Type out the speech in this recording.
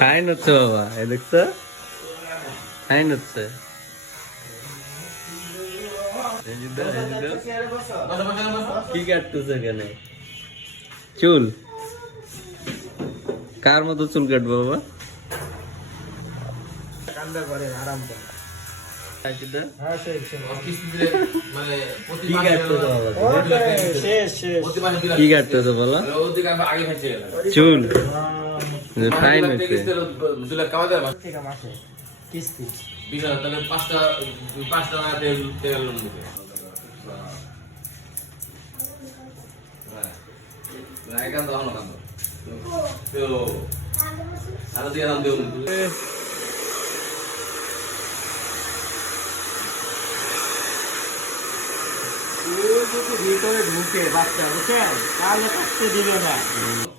Fine হচ্ছে বাবা দেখছ ফাইন হচ্ছে। কি কাটতেছে এখানে চুল। কার মতো চুল কাটবো, বাবা? আরাম করে কি কাটতেছে বিল? চুল। ফাইন মানে হচ্ছে কিস্তি। তাহলে পাঁচটা পাঁচটা তেল তেল না কান্দ। তো আর ভিতরে ঢুকে বাচ্চা বুঝছেন? তাহলে থাকতে দিবে না।